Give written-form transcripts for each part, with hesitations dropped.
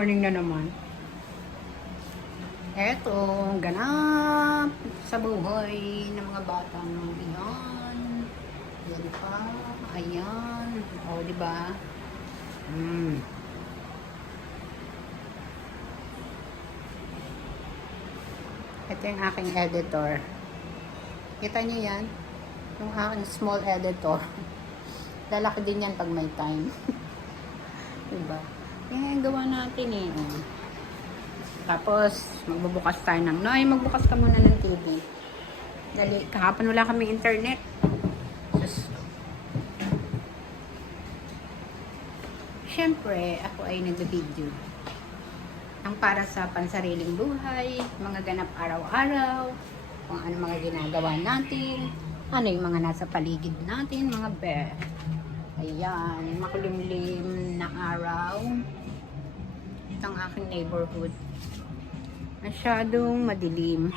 morning na naman. Eto, ganap sa buhay ng mga batang iyan. Yan pa. Ayan. O, diba? Ito yung aking editor. Kita niyo yan? Yung aking small editor. Lalaki din yan pag may time. Diba? Yan, gawa natin eh. Tapos, magbubukas tayo ng... No, ay, magbukas ka muna ng TV. Dali, kahapon wala kaming internet. Just, syempre, ako ay nag-video. Ang para sa pansariling buhay, mga ganap araw-araw, kung ano mga ginagawa natin, ano yung mga nasa paligid natin, mga be. Ayan, makulimlim na araw. Ito ang aking neighborhood. Masyadong madilim.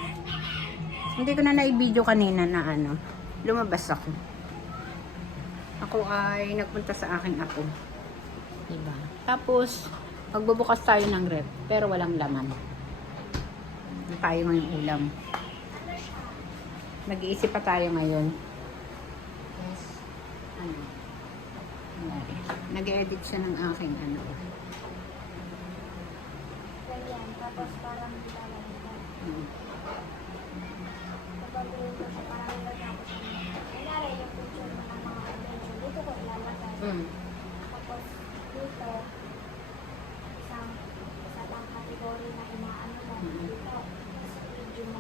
Hindi ko na na-video kanina na ano, lumabas ako. Ako ay nagpunta sa aking apo. Diba? Tapos, magbubukas tayo ng rep, pero walang laman. Hindi tayo ngayong ulam. Nag-iisip pa tayo ngayon. Yes. Ano? Nag-edit siya ng aking ano. Ganyan, tapos parang nilalagyan. Kapag ito sa parang nilalagyan ako sa mga. Kanyari yung picture ng mga adventure. Dito ko ilalagay. Tapos dito, isa lang category na inaano mo. Dito, sa video mo.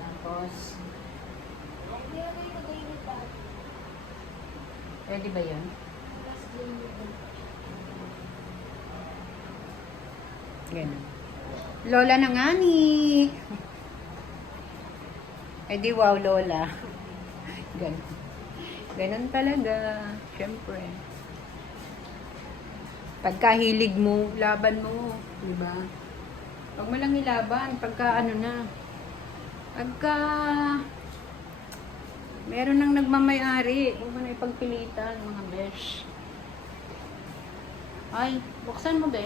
Tapos, pwede ba yun? Ganun. Lola na nga ni. Eh di wow, Lola. Ganun. Ganun talaga. Siyempre. Pagkahilig mo, laban mo. Diba? Pag mo lang ilaban, pagka ano na. Pagka meron nang nagmamayari, huwag mo na ipagpilitan, mga besh. Ay, buksan mo, be.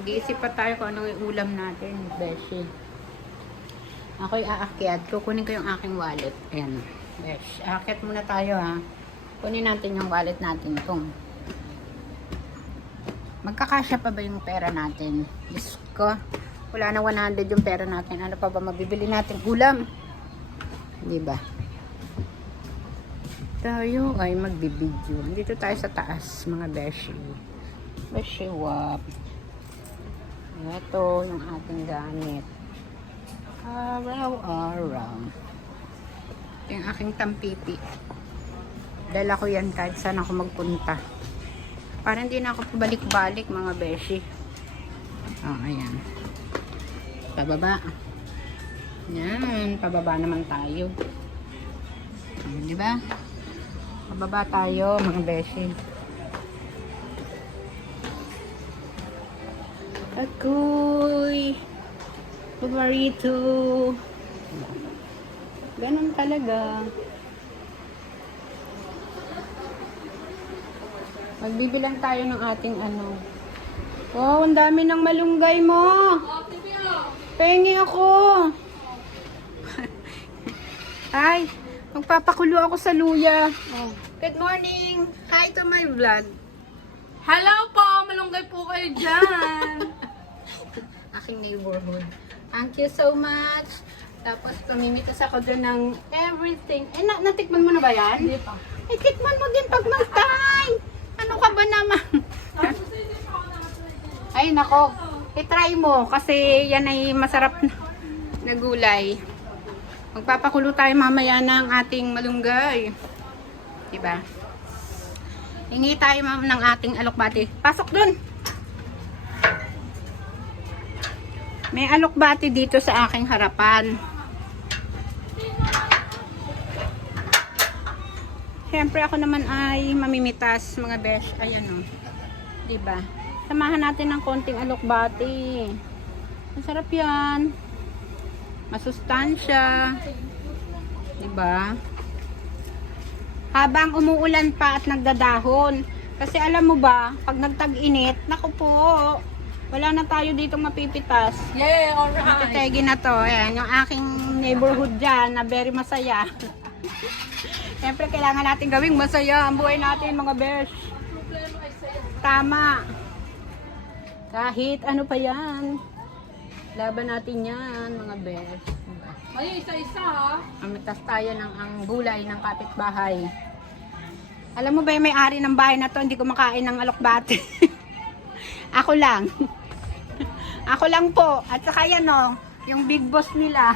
Nag-iisip pa tayo kung anong ulam natin, besh. Ako'y aakyat. Kukunin ko yung aking wallet. Ayan, besh. Aakyat muna tayo, ha. Kunin natin yung wallet natin itong. Magkakasya pa ba yung pera natin? Diyos ko. Wala na 100 yung pera natin. Ano pa ba mabibili natin ulam? Diba? Tayo ay magbibideo. Dito tayo sa taas, mga beshi. Beshi wap. Ito yung ating gamit. Araw-araw. Ito yung aking tampipi. Dala ko yan kahit saan ako magpunta. Para hindi na ako pabalik-balik, mga beshi. Oh, ayan. Pababa. Yan. Pababa naman tayo. Diba? Pababa tayo, mga beshi. Ako'y paborito. Ganun talaga. Magbibilang tayo ng ating ano. Wow, ang dami ng malunggay mo. Pengi ako. Ay, magpapakulo ako sa luya. Good morning. Hi to my vlog. Hello po! Malunggay po kayo dyan! Aking neighborhood. Thank you so much. Tapos pamimitas ako doon ng everything. Eh, natikman mo na ba yan? Hindi pa. Eh, tikman mo din pag mag-time. Ano ka ba naman? Ay, nako. I-try mo kasi yan ay masarap na gulay. Magpapakulo tayo mamaya ng ating malunggay. Diba? Hingi tayo ng ating alokbati. Pasok dun! May alokbati dito sa aking harapan. Siyempre ako naman ay mamimitas, mga besh. Ayan o. Diba? Samahan natin ng konting alokbati. Masarap yan. Masustansya. Diba? Habang umuulan pa at nagdadahon. Kasi alam mo ba, pag nagtag-init, naku po, wala na tayo dito mapipitas. Yeah, alright. Tegi na to. Ayan, yung aking neighborhood dyan na very masaya. Siyempre, kailangan natin gawing masaya ang buhay natin, mga besh. Problema ay sa'yo. Tama. Kahit ano pa yan. Laban natin yan, mga besh. Ay, isa-isa ha. Amitas tayo ng ang gulay ng kapitbahay. Alam mo ba yung may-ari ng bahay na to, hindi kumakain ng alokbate. Ako lang. Ako lang po. At saka yan o, yung big boss nila.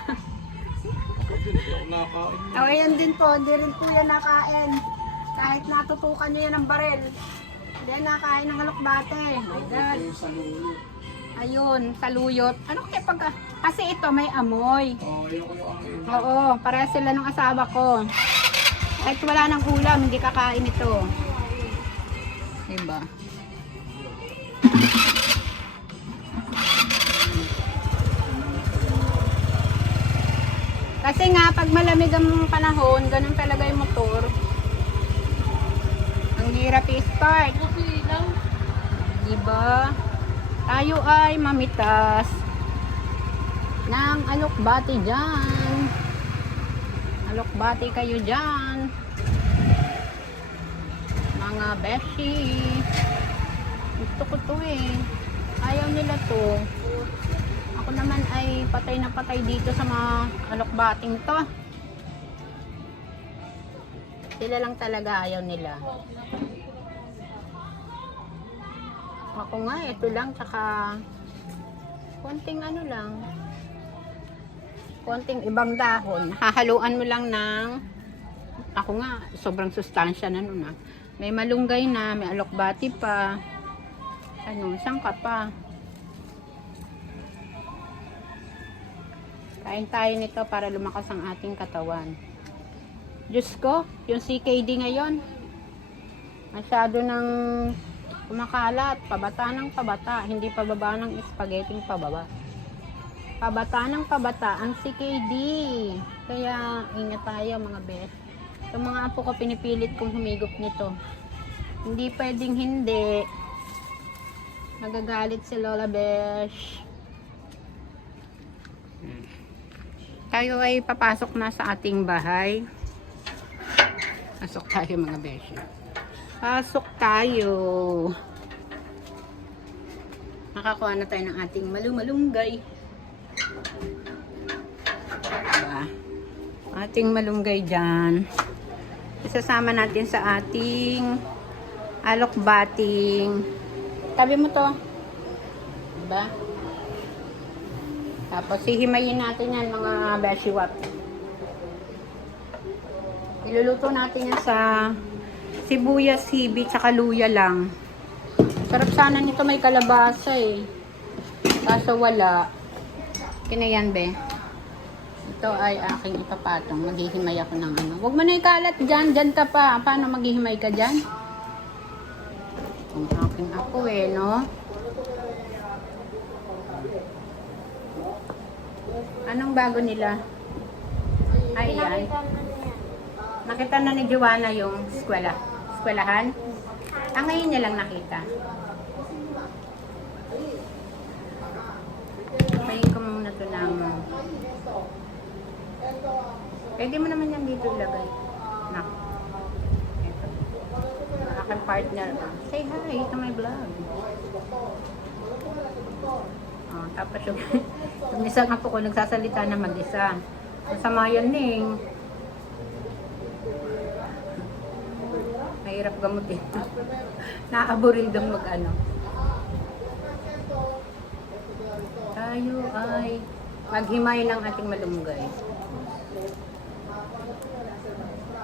O, yan din po. Hindi rin po yan nakain. Kahit natutukan nyo yan ng barel. Hindi yan nakain ng alokbate. My God. Ayun, saluyot. Ano kaya pagka... Kasi ito may amoy. Oo, para sila ng asawa ko. Kahit wala ng ulam, hindi kakain ito. Diba? Kasi nga, pag malamig ang panahon, ganun talaga yung motor. Ang hirap i-start. Okay lang. Diba? Tayo ay mamitas ng alokbati dyan. Alokbati kayo dyan. Mga beshi. Gusto ko to eh. Ayaw nila to. Ako naman ay patay na patay dito sa mga alokbating to. Sila lang talaga ayaw nila. Ako nga, ito lang, tsaka konting ano lang, konting ibang dahon. Hahaluan mo lang ng, ako nga, sobrang sustansya na nun ah. May malunggay na, may alokbati pa. Ano, saan ka pa? Kain tayo nito para lumakas ang ating katawan. Diyos ko, yung CKD ngayon, masyado ng kumakalat, pabata ng pabata, hindi pababa ng spaghetti pababa. Pabata ng pabata ang CKD. Kaya ingat tayo mga bes. Yung mga apo ko pinipilit kong humigop nito. Hindi pwedeng hindi. Nagagalit si Lola Besh. Tayo ay papasok na sa ating bahay. Pasok tayo mga besh. Pasok tayo. Nakakuha na tayo ng ating malunggay. Diba? Ating malunggay dyan. Isasama natin sa ating alokbating. Tabi mo to. Diba? Tapos hihimayin natin yan mga beshiwap. Iluluto natin yan sa sibuyas, hibi, tsaka luya lang. Sarap sana nito, may kalabasa eh. Kaso wala. Kinayan be. Ito ay aking ipapatong. Maghihimay ako ng ano. Huwag mo na ikalat dyan. Dyan ka pa. Paano maghihimay ka dyan? Ang aking ako eh, no? Anong bago nila? Ay, yan. Nakita na ni Joanna yung eskwelahan? Ngayon niya lang nakita. Pahin ko muna ito ng... Pwede mo naman yan dito ilagay. Nak. Ito. Ang aking partner. Say hi to my vlog. Tapos yung isang apo ko nagsasalita na mag-isa. Masama yan eh. Mahirap gamutin. Naaburil dong mag-ano. Tayo ay maghimay ng ating malunggay.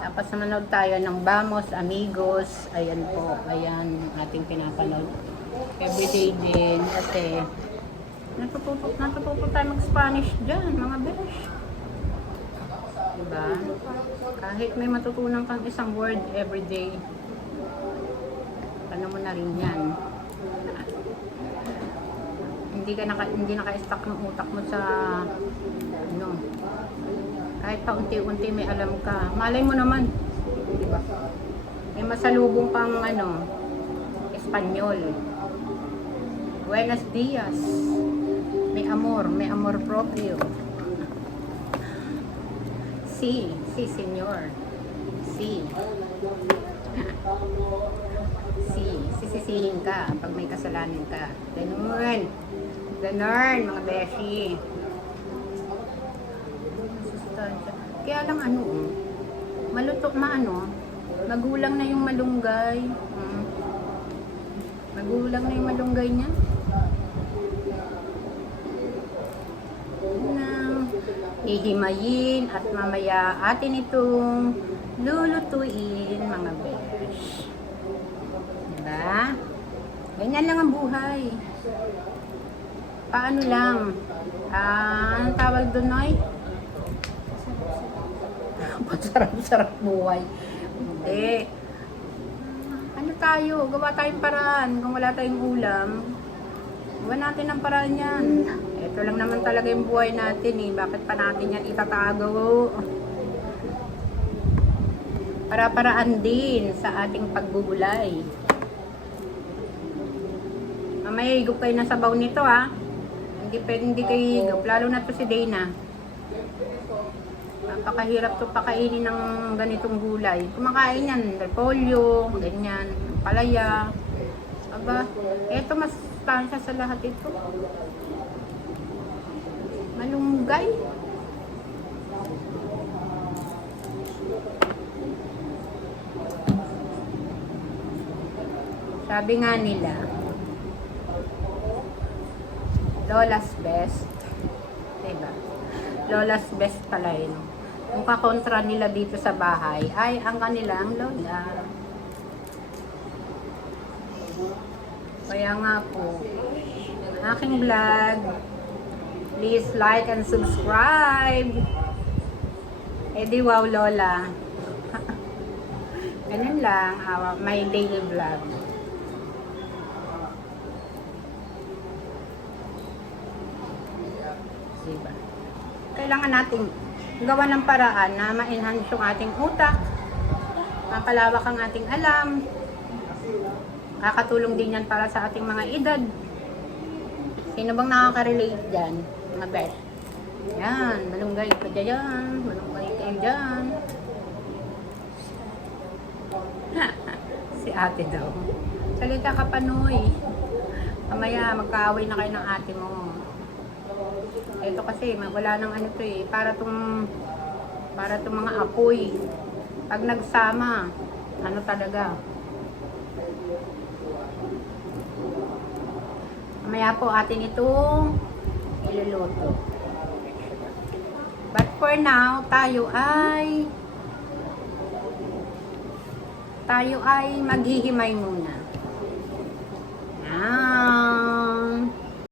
Tapos manood tayo ng Vamos Amigos. Ayan po. Ayan ating pinapanood. Everyday din. Kasi natututo tayo mag-Spanish dyan, mga besh. Diba? Kahit may matutunan kang isang word everyday, ano mo na rin yan. Hindi naka-stack ng utak mo sa ano. Kahit pa unti-unti may alam ka. Malay mo naman, di ba? May masalubong pang Espanyol. Buenos dias. May amor propio. Si senyor. Si. Sisisihin ka pag may kasalanan ka. Ganun. Ganun, mga beshi. Kaya lang magulang na yung malunggay. Magulang na yung malunggay niya. Ihimayin at mamaya atin itong lulutuin, mga besh. Diba? Ganyan lang ang buhay. Paano lang? Anong tawag doon, Noy? Pasarap-sarap buhay. Hindi. Ano tayo? Gawa tayong paraan. Kung wala tayong ulam, gawa natin ang paraan yan. Ito lang naman talaga yung buhay natin eh. Bakit pa natin yan itatago? Para-paraan din sa ating pagbubulay. Mamaya higop kayo ng sabaw nito ha. Hindi kayo higop. Lalo na to si Dana. Napakahirap to pakainin ng ganitong gulay. Kumakain yan. Repolyo, ganyan. Palaya. Aba, eto mas tansya sa lahat ito. Malunggay. Sabi nga nila, Lola's best. Diba? Lola's best pala yun. Yung kakontra nila dito sa bahay ay ang kanilang lola. Kaya nga po, aking vlog, please like and subscribe. Di wow lola. Ganun lang, my daily vlog. Diba? Kailangan natin gawa ng paraan na ma-enhance yung ating utak, mapalawak ang ating alam. Kakatulong din yan para sa ating mga edad. Sino bang nakaka-relate dyan? Mga best. Yan, malunggay ka dyan. Malunggay kayo dyan. Si ate daw. Salita ka pa, Noy. Mamaya, magkaaway na kayo ng ate mo. Ito kasi, wala nang ano to eh. Para tong mga apoy. Pag nagsama, ano talaga. Mamaya po atin itong iluluto. But for now, tayo ay maghihimay muna.